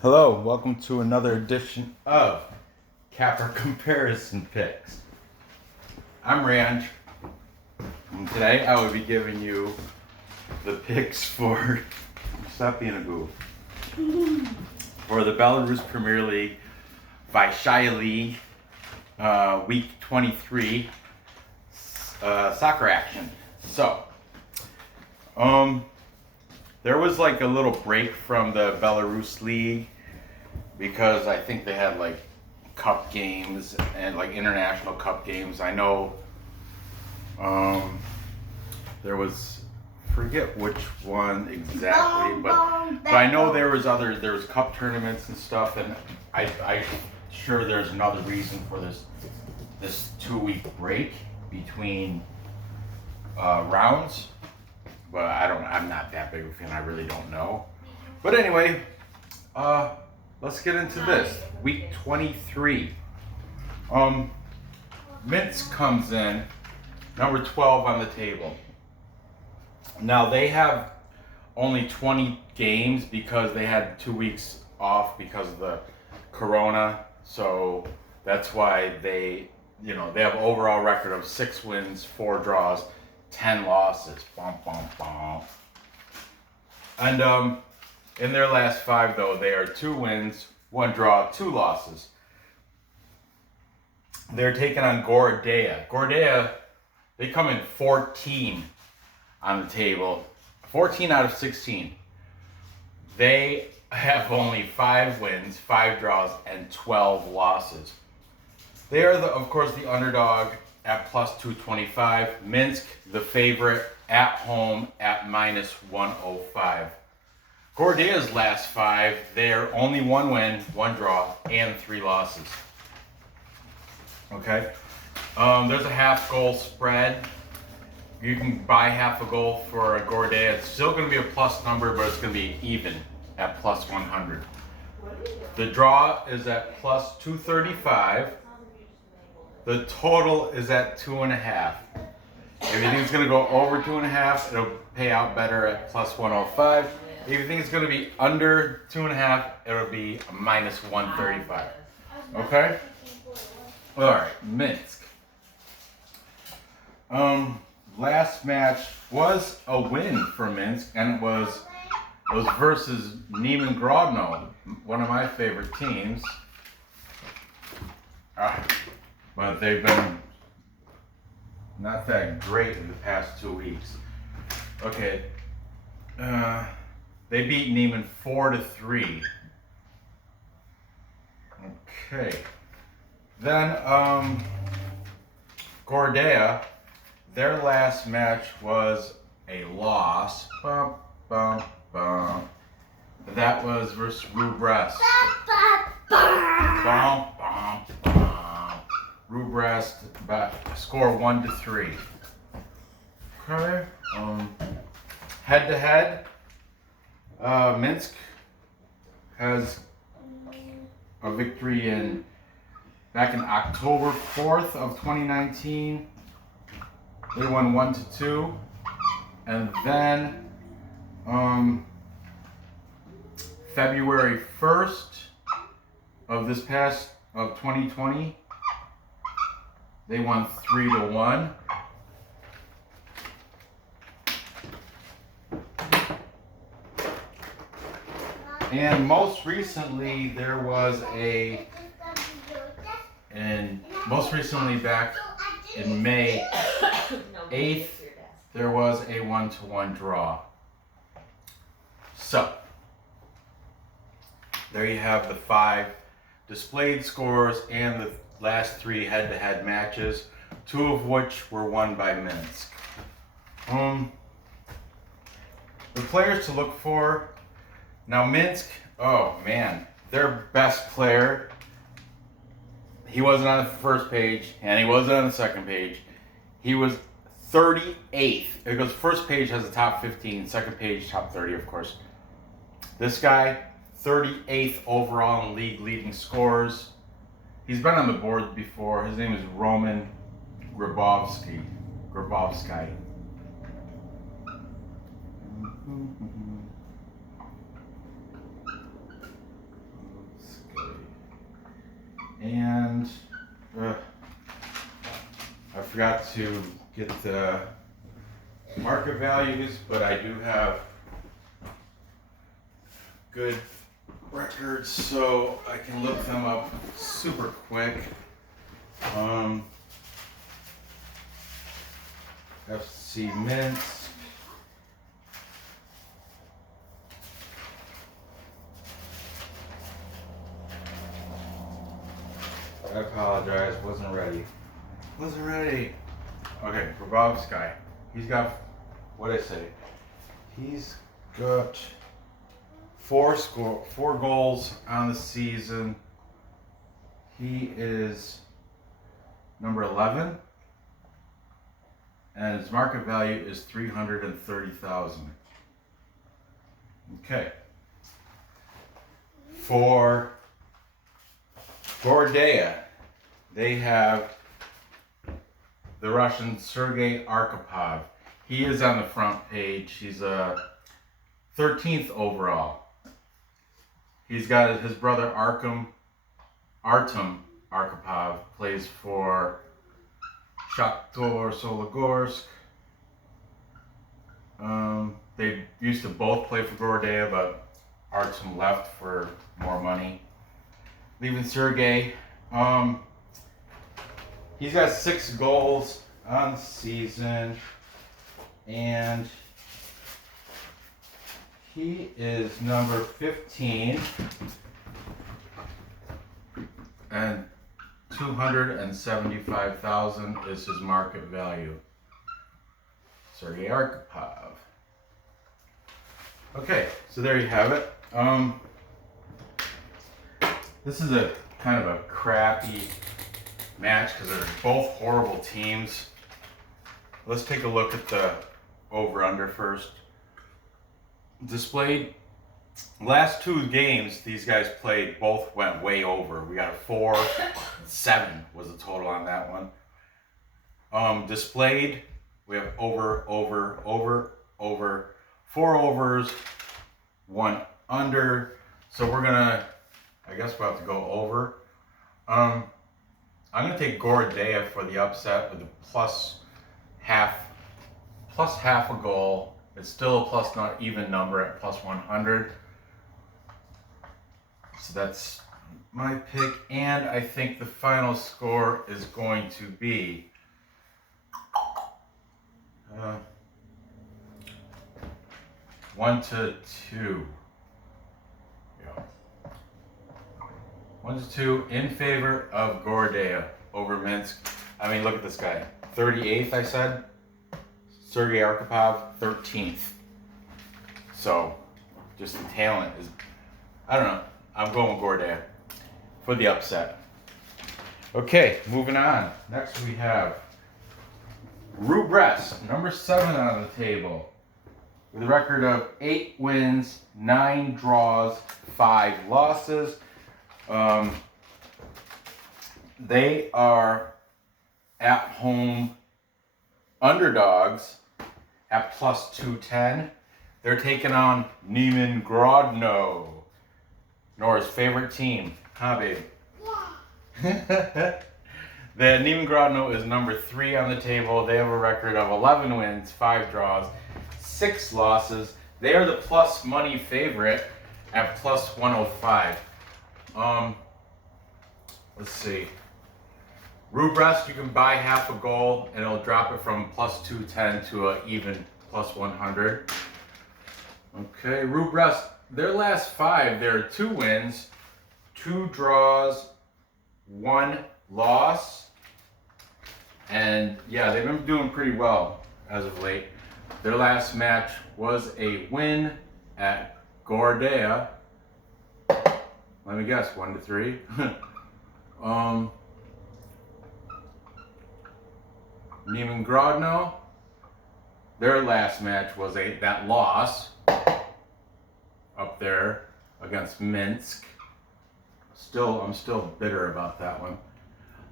Hello, welcome to another edition of Capper Comparison Picks. I'm Ranj, and today I will be giving you the picks for, stop being a goof, for the Belarus Premier League Vaishaya League Week 23 soccer action. So, there was like a little break from the Belarus League because I think they had like cup games and like international cup games. I know there was, forget which one exactly, but I know there was cup tournaments and stuff, and I sure there's another reason for this 2-week break between rounds. But I'm not that big of a fan. I really don't know. But anyway, let's get into this. Week 23. Minsk comes in, number 12 on the table. Now they have only 20 games because they had 2 weeks off because of the corona. So that's why they have overall record of 6 wins, 4 draws, 10 losses. Bum, bum, bum. And in their last 5, though, they are 2 wins, 1 draw, 2 losses. They're taking on Gorodeya. Gorodeya, they come in 14 on the table. 14 out of 16. They have only 5 wins, 5 draws, and 12 losses. They are, of course, the underdog at plus 225. Minsk, the favorite, at home at minus 105. Gorodeya's last 5, they're only 1 win, 1 draw, and 3 losses. Okay? There's a half goal spread. You can buy half a goal for Gorodeya. It's still going to be a plus number, but it's going to be even at plus 100. The draw is at plus 235. The total is at 2.5. If you think it's going to go over 2.5, it'll pay out better at plus 105. If you think it's going to be under 2.5, it'll be a minus 135. Okay? All right, Minsk. Last match was a win for Minsk, and it was versus Neman Grodno, one of my favorite teams. But they've been not that great in the past 2 weeks. Okay. They beat Neman 4-3. Okay. Then Gorodeya, their last match was a loss. Bum, bum, bum. That was versus Brest. Bum, bum, bum. Brest score 1-3. Okay. Head to head, Minsk has a victory back in October 4th of 2019. They won 1-2, and then February 1st of 2020. They won 3-1. And most recently, back in May 8th, there was a 1-1 draw. So, there you have the 5 displayed scores and the last 3 head-to-head matches, 2 of which were won by Minsk. The players to look for. Now Minsk, oh man, their best player, he wasn't on the first page and he wasn't on the second page. He was 38th. It goes first page has the top 15, second page top 30, of course. This guy, 38th overall in league leading scores. He's been on the board before. His name is Roman Grabovsky. forgot to get the market values, but I do have good records, so I can look them up super quick. FC Minsk. I apologize, wasn't ready. Okay, Grabowski. He's got, what'd I say? He's got four goals on the season. He is number 11, and his market value is 330,000. Okay. For Gorodeya, they have the Russian Sergei Arkhipov. He is on the front page. He's a 13th overall. He's got his brother Artem Arkhipov, plays for Shakhtar Soligorsk. They used to both play for Gorodeya, but Artem left for more money, leaving Sergei. He's got 6 goals on the season, and he is number 15, and 275,000 is his market value. Sergei Arkhipov. Okay, so there you have it. This is a kind of a crappy match because they're both horrible teams. Let's take a look at the over-under first. Displayed last 2 games these guys played, both went way over. We got a 4-7 was the total on that one. Displayed, we have over, 4 overs, 1 under. So we're gonna, I guess we'll have to go over. I'm gonna take Gorodeya for the upset with a plus half a goal. It's still a plus not even number at plus 100. So that's my pick, and I think the final score is going to be 1-2. Yeah. 1-2 in favor of Gorodeya over Minsk. I mean, look at this guy. 38th, I said. Sergei Arkhipov, 13th. So, just the talent is, I don't know. I'm going with Gorodeya for the upset. Okay, moving on. Next we have Rukh Brest, number 7 on the table, with a record of 8 wins, 9 draws, 5 losses. They are at home underdogs at plus 210. They're taking on Neman Grodno, Nora's favorite team. Huh, babe? Yeah. The Neman Grodno is number 3 on the table. They have a record of 11 wins, 5 draws, 6 losses. They are the plus money favorite at plus 105. Let's see. Rukh Brest, you can buy half a goal and it'll drop it from plus 210 to an even plus 100. Okay, Rukh Brest, their last 5, they're 2 wins, 2 draws, 1 loss. And yeah, they've been doing pretty well as of late. Their last match was a win at Gorodeya. Let me guess, 1-3. Neman Grodno, their last match was that loss up there against Minsk. I'm still bitter about that one.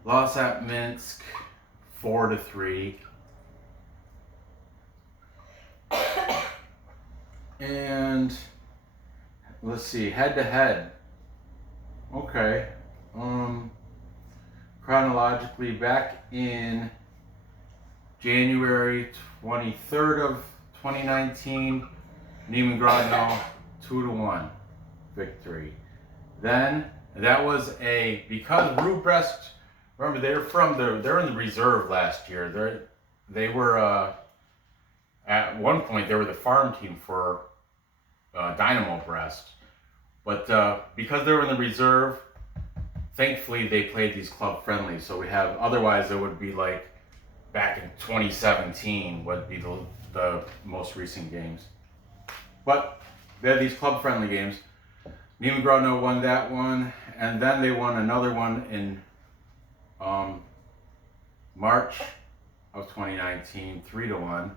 Loss at Minsk, 4-3. And let's see, head to head. Okay. Chronologically, back in January 23rd of 2019, Neman Grodno 2-1 victory. Then that was because Rukh Brest, remember they're in the reserve last year. They were at one point they were the farm team for Dynamo Brest, but because they were in the reserve, thankfully they played these club friendlies. So we have, otherwise it would be like back in 2017 would be the most recent games. But they had these club friendly games. Neman Grodno won that one, and then they won another one in March of 2019, 3-1.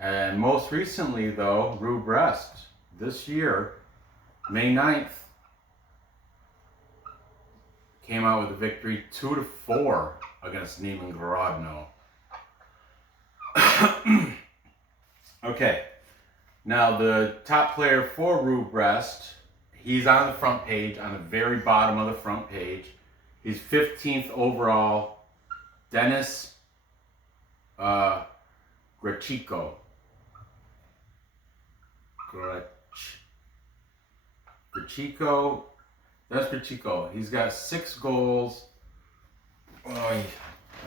And most recently, though, Rukh Brest this year, May 9th, came out with a victory 2-4 against Neman Grodno. Okay, now the top player for Rukh Brest, he's on the front page, on the very bottom of the front page. He's 15th overall, Denis Grechiko. Grechiko. That's Grechiko. He's got 6 goals. Oh, I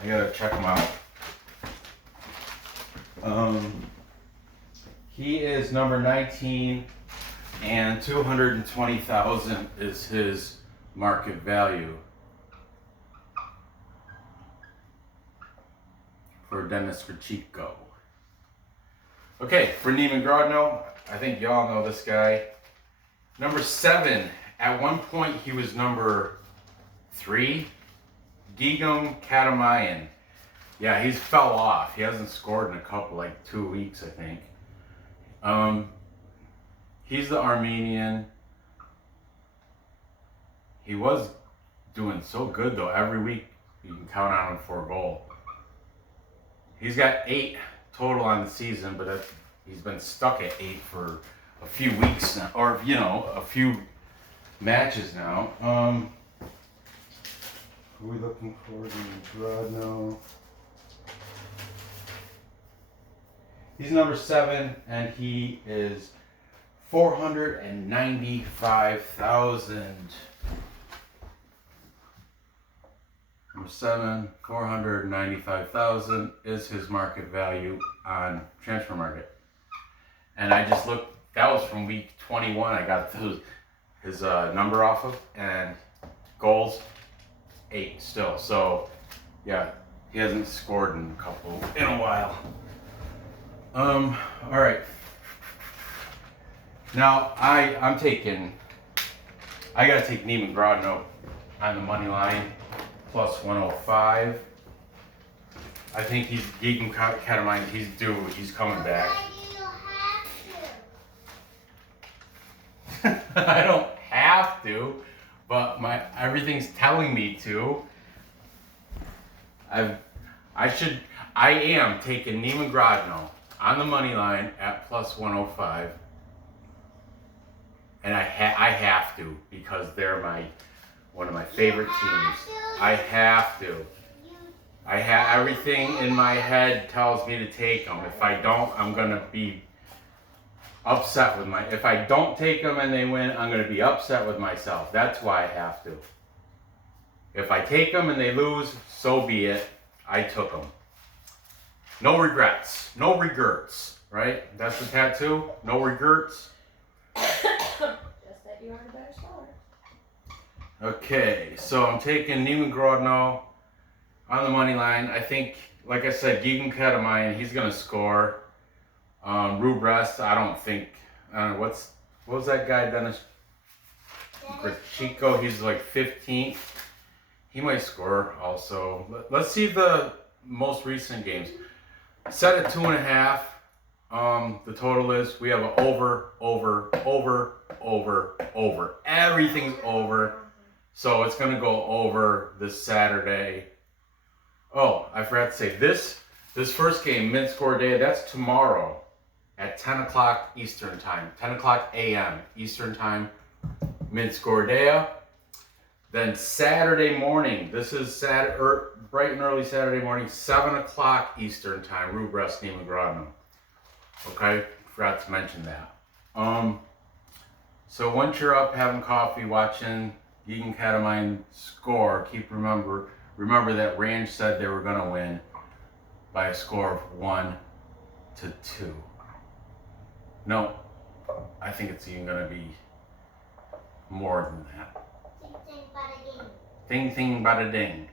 gotta check him out. He is number 19, and 220,000 is his market value for Denis Grechiko. Okay, for Neman Grodno, I think y'all know this guy. Number 7. At one point, he was number 3. Gigam Katamayan. Yeah, he's fell off. He hasn't scored in a couple, like 2 weeks, I think. He's the Armenian. He was doing so good, though. Every week, you can count on him for a goal. He's got 8 total on the season, but he's been stuck at 8 for a few weeks now, or, a few matches now. Who are we looking for? Grodno. He's number 7, and he is 495,000. Number 7, 495,000 is his market value on Transfer Market. And I just looked, that was from week 21. I got his number off of, and goals 8 still. So yeah, he hasn't scored in a while. All right. Now I gotta take Neman Grodno on the money line, plus 105. I think he's Gigam Katamayan. He's due. He's coming back. I don't have to, but everything's telling me to. I am taking Neman Grodno on the money line at plus 105, and I have to, because they're one of my favorite teams. I have to. Everything in my head tells me to take them. If I don't, I'm gonna be upset with if I don't take them and they win, I'm gonna be upset with myself. That's why I have to. If I take them and they lose, so be it. I took them. No regrets. No regrets, right? That's the tattoo. No regrets. Just that you are the better scholar. Okay, so I'm taking Neman Grodno on the money line. I think, like I said, Gigam Katamayan, he's gonna score. Rukh Brest, I don't think. What was that guy, Denis Grechiko? He's like 15th. He might score also. Let's see the most recent games. Set at 2.5. The total is, we have an over. Everything's over. So it's gonna go over this Saturday. Oh, I forgot to say this first game, Minsk Gorodeya, that's tomorrow at 10 o'clock Eastern time. 10 o'clock a.m. Eastern time, Minsk Gorodeya. Then Saturday morning, this is bright and early Saturday morning, 7 o'clock Eastern time, Rukh, Brest, Neman, Grodno. Okay, forgot to mention that. So once you're up having coffee, watching Geek and Ketamine score, remember that Ranj said they were gonna win by a score of 1-2. No, I think it's even gonna be more than that. Ding ding bada ding.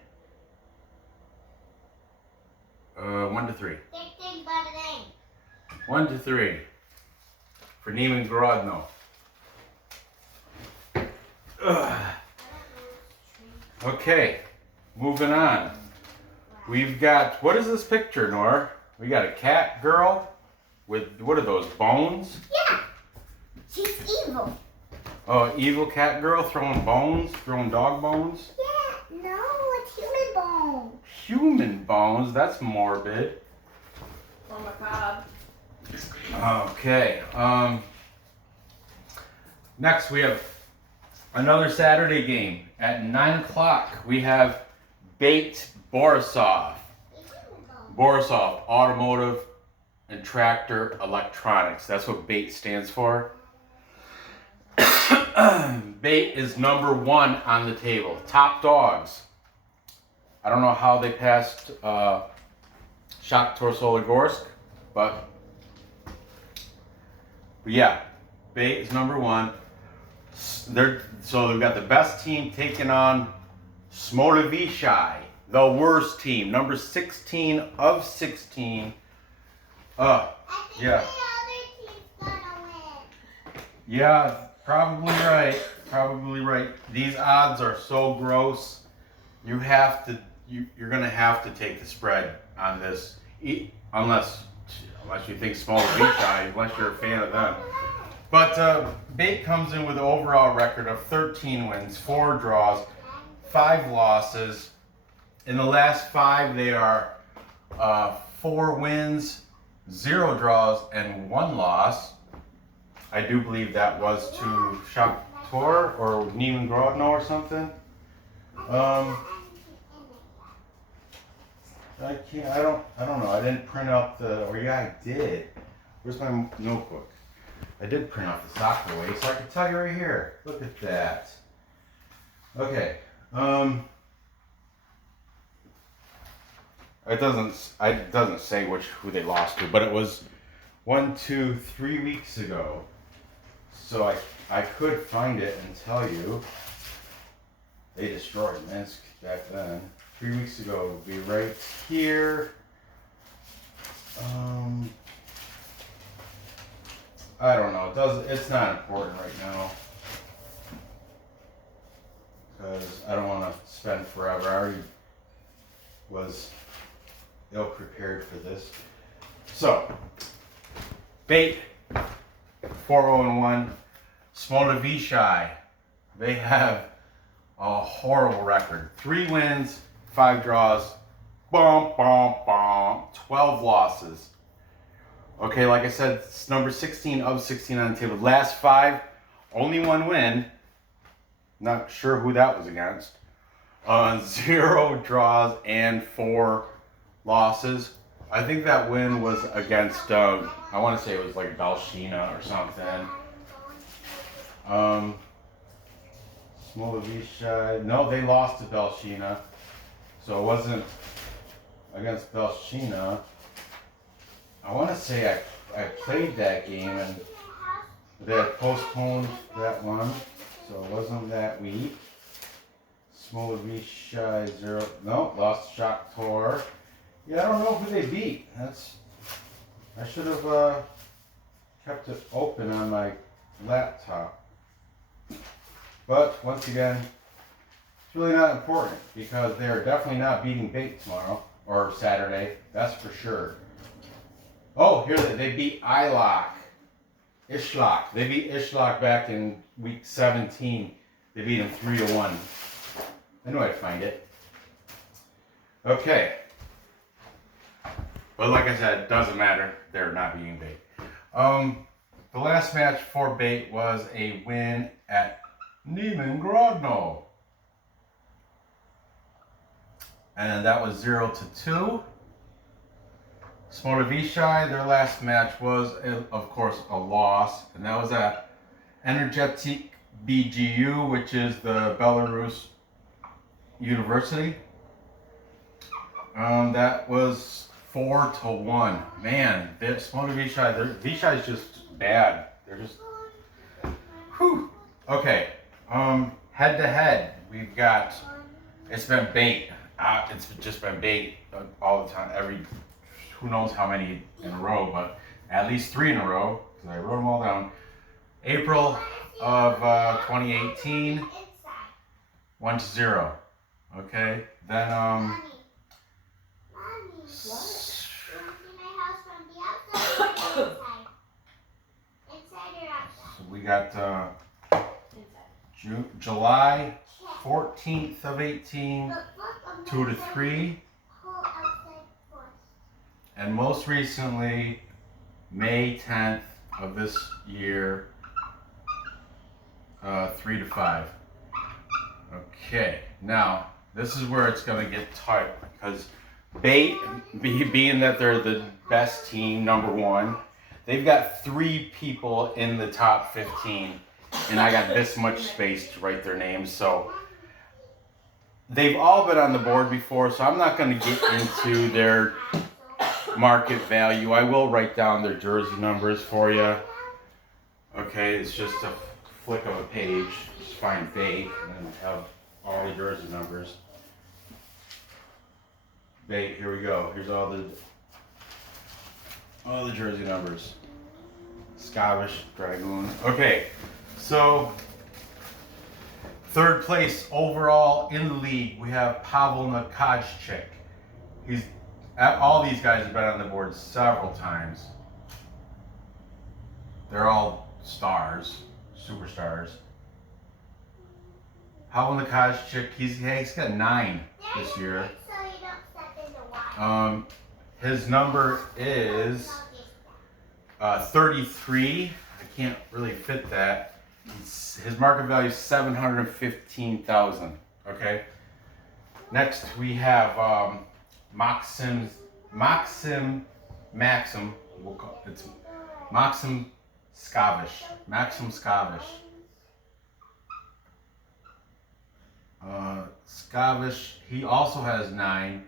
1-3. Ding ding bada ding. 1-3 for Neman Grodno. Okay, moving on. We've got, what is this picture, Nora? We got a cat girl with, what are those, bones? Yeah, she's evil. Oh, evil cat girl throwing bones, throwing dog bones? Yeah, no, it's human bones. Human bones, that's morbid. Or macabre. Okay, next we have another Saturday game at 9 o'clock. We have BATE Borisov. Borisov, Automotive and Tractor Electronics. That's what BATE stands for. BATE is number 1 on the table. Top dogs. I don't know how they passed Shakhtar Soligorsk, but yeah, BATE is number 1. So they've got the best team taking on Smolevichi, the worst team, number 16 of 16. I think Yeah. the other team's gonna win. Yeah, probably right. Probably right. These odds are so gross. You're gonna have to take the spread on this, unless you think Smolevichi, unless you're a fan of them. But BATE comes in with an overall record of 13 wins, 4 draws, 5 losses. In the last 5, they are 4 wins, 0 draws, and 1 loss. I do believe that was to Shakhtar or Neman Grodno or something. I don't know. I didn't print out I did. Where's my notebook? I did print out the soccer way, so I can tell you right here. Look at that. Okay. It doesn't say who they lost to, but it was 1, 2, 3 weeks ago. So I could find it and tell you. They destroyed Minsk back then. 3 weeks ago, it would be right here. I don't know. It's not important right now because I don't want to spend forever. I already was ill prepared for this. So, BATE 4-0-1. Smolevichi, they have a horrible record. 3 wins, 5 draws, 12 losses. Okay, like I said, it's number 16 of 16 on the table. Last 5, only 1 win. Not sure who that was against. 0 draws and 4 losses. I think that win was against, I want to say it was like Belshina or something. Smolevichi, no, they lost to Belshina. So it wasn't against Belshina. I want to say I played that game and they had postponed that one, so it wasn't that week. Smolevichi 0, no, lost to Shakhtar. Yeah, I don't know who they beat. I should have kept it open on my laptop. But once again, it's really not important because they're definitely not beating BATE tomorrow or Saturday. That's for sure. Oh, here they beat Ishlak. They beat Ishlak back in week 17. They beat them 3-1. I knew I'd find it. Okay. But like I said, it doesn't matter. They're not beating BATE. The last match for BATE was a win at Neman Grodno. and that was 0-2. Smolevichi, their last match was, of course, a loss, and that was at Energetic BGU, which is the Belarus University. That was 4-1. Man, Smolevichi, Vichai is just bad. They're just, whew. Okay, head to head, we've got, it's been BATE. It's just been BATE all the time, who knows how many in a row, but at least 3 in a row, because I wrote them all down. April of 2018, 1-0. Okay, then so we got July 14th of 18, 2-3. And most recently, May 10th of this year, 3-5. Okay, now this is where it's gonna get tight because BATE, being that they're the best team, number 1, they've got 3 people in the top 15, and I got this much space to write their names. So they've all been on the board before, so I'm not gonna get into their market value. I will write down their jersey numbers for you. Okay, it's just a flick of a page. Just find BATE and then have all the jersey numbers. BATE, here we go. Here's all the jersey numbers. Scottish Dragoon. Okay, so 3rd place overall in the league, we have Pavel Nakajczyk. All these guys have been on the board several times. They're all stars, superstars. Pavel Nakajczyk, he's got 9 this year. His number is 33. I can't really fit that. His market value is 715,000. Okay. Next we have Maxim. It's Maxim Skavish. Skavish, he also has 9.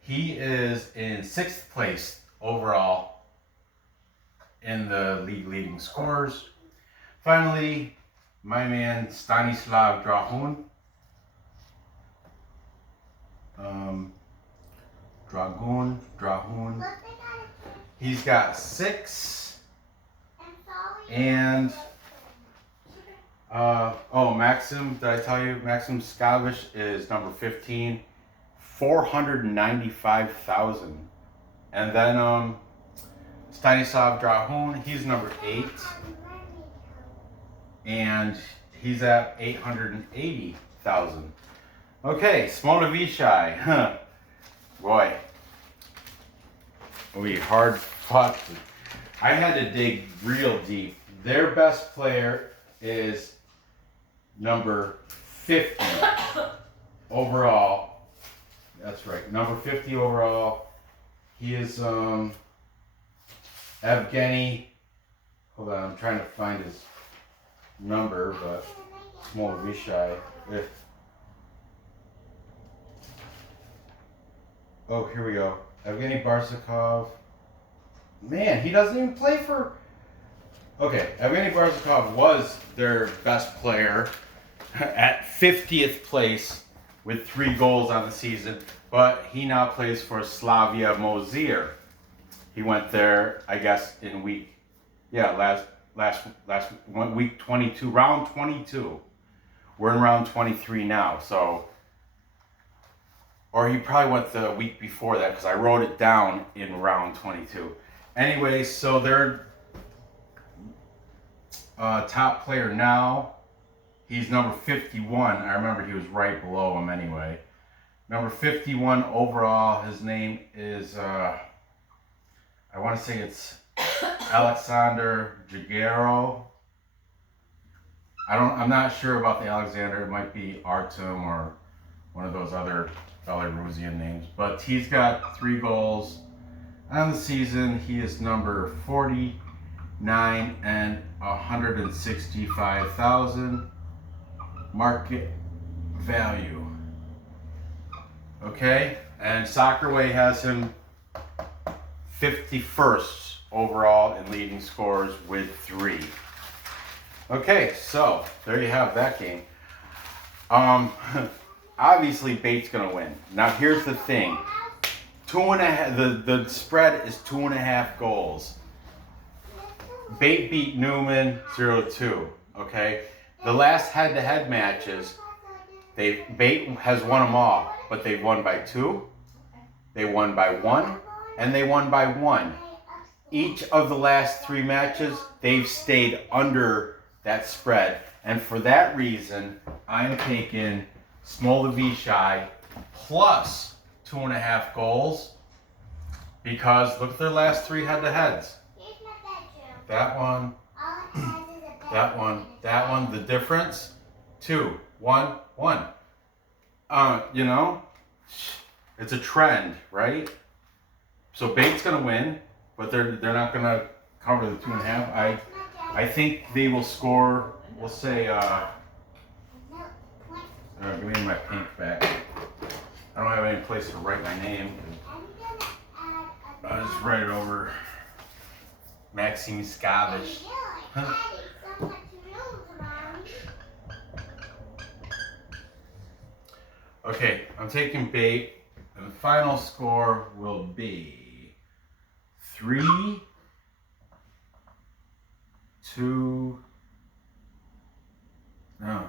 He is in 6th place overall in the league leading scorers. Finally, my man Stanislav Drahun. Dragoon. He's got 6. And Maxim, did I tell you? Maxim Skavish is number 15, 495,000. And then Stanislav Drahun, he's number 8, and he's at 880,000. Okay, Smolevichi, huh? Boy, we hard fought. I had to dig real deep. Their best player is number 50 overall. That's right, number 50 overall. He is Evgeny. Hold on, I'm trying to find his number, but Smolevichi. Oh, here we go. Evgeny Barsakov. Man, he doesn't even play for. Okay, Evgeny Barsakov was their best player at 50th place with 3 goals on the season, but he now plays for Slavia Mozir. He went there, I guess, in week 22, round 22. We're in round 23 now, so. Or he probably went the week before that because I wrote it down in round 22. Anyway, so their top player now, he's number 51. I remember he was right below him anyway. Number 51 overall, his name is, I want to say it's Alexander Jagero. I'm not sure about the Alexander. It might be Artem or one of those other Belarusian names. But he's got 3 goals on the season. He is number 49 and 165,000 market value. Okay, and Soccerway has him 51st overall in leading scorers with 3. Okay, so there you have that game. Obviously BATE's gonna win. Now here's the thing: 2.5. The spread is 2.5 goals. BATE beat Neman 0-2. Okay, the last head-to-head matches, BATE has won them all, but they won by 2, they won by 1, and they won by 1. Each of the last 3 matches, they've stayed under that spread, and for that reason, I'm taking Smolevichi plus 2.5 goals, because look at their last 3 head-to-heads. That one, that one, that one. The difference, 2, 1, 1. You know, it's a trend, right? So BATE's gonna win, but they're not gonna cover the 2.5. I think they will score. We'll say. Give me my pink back. I don't have any place to write my name. I'll just write it over. Maxime Skavish. Huh? Okay, I'm taking BATE, and the final score will be 3-2.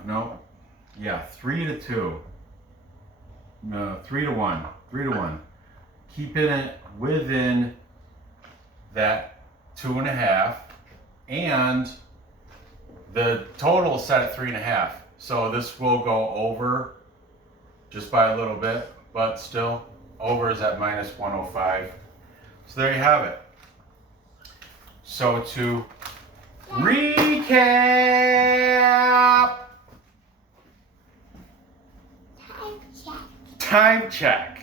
No. Yeah, 3-2. No, 3-1. 3-1. Keeping it within that 2.5, and the total is set at 3.5. So this will go over just by a little bit, but still over is at -105. So there you have it. So to recap, time check.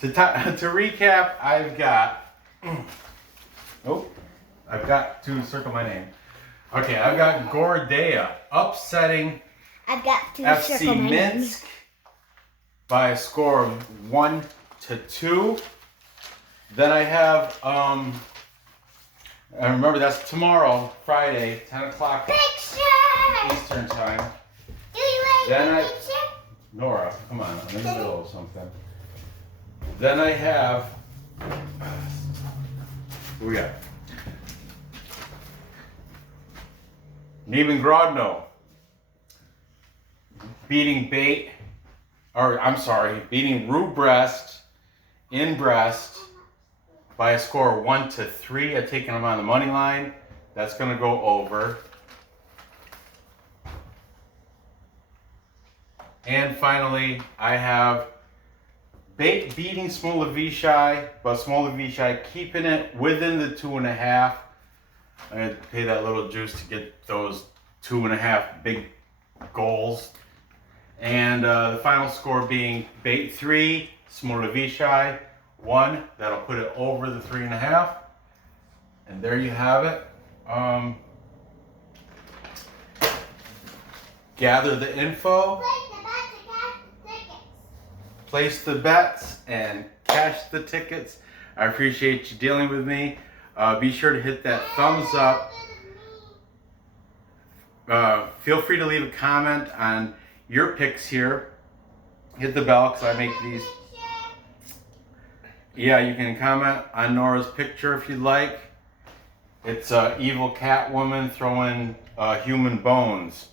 To recap, I've got to circle my name. Okay, I've got Gorodeya upsetting I've got to FC circle my name. Minsk by a score of 1-2. Then I have and remember that's tomorrow, Friday, 10 o'clock Eastern time. Do you like Then the I- picture? Nora, come on, I'm in the middle of something. Then I have, who we got? Neman Grodno beating Rukh Brest in Brest by a score of 1-3. I've taken him on the money line. That's going to go over. And finally, I have BATE beating Smolevichi, but Smolevichi keeping it within the 2.5. I had to pay that little juice to get those 2.5 big goals. And the final score being BATE 3, Smolevichi 1. That'll put it over the 3.5. And there you have it. Gather the info, place the bets, and cash the tickets. I appreciate you dealing with me. Be sure to hit that thumbs up. Feel free to leave a comment on your picks here. Hit the bell because I make these. Yeah, you can comment on Nora's picture if you'd like. It's an evil cat woman throwing human bones.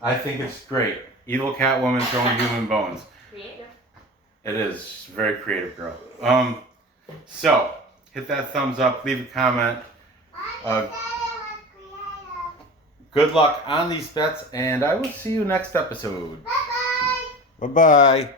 I think it's great. Evil cat woman throwing human bones. Creative. It is. She's a very creative girl. So, hit that thumbs up, leave a comment. Good luck on these bets, and I will see you next episode. Bye-bye. Bye-bye.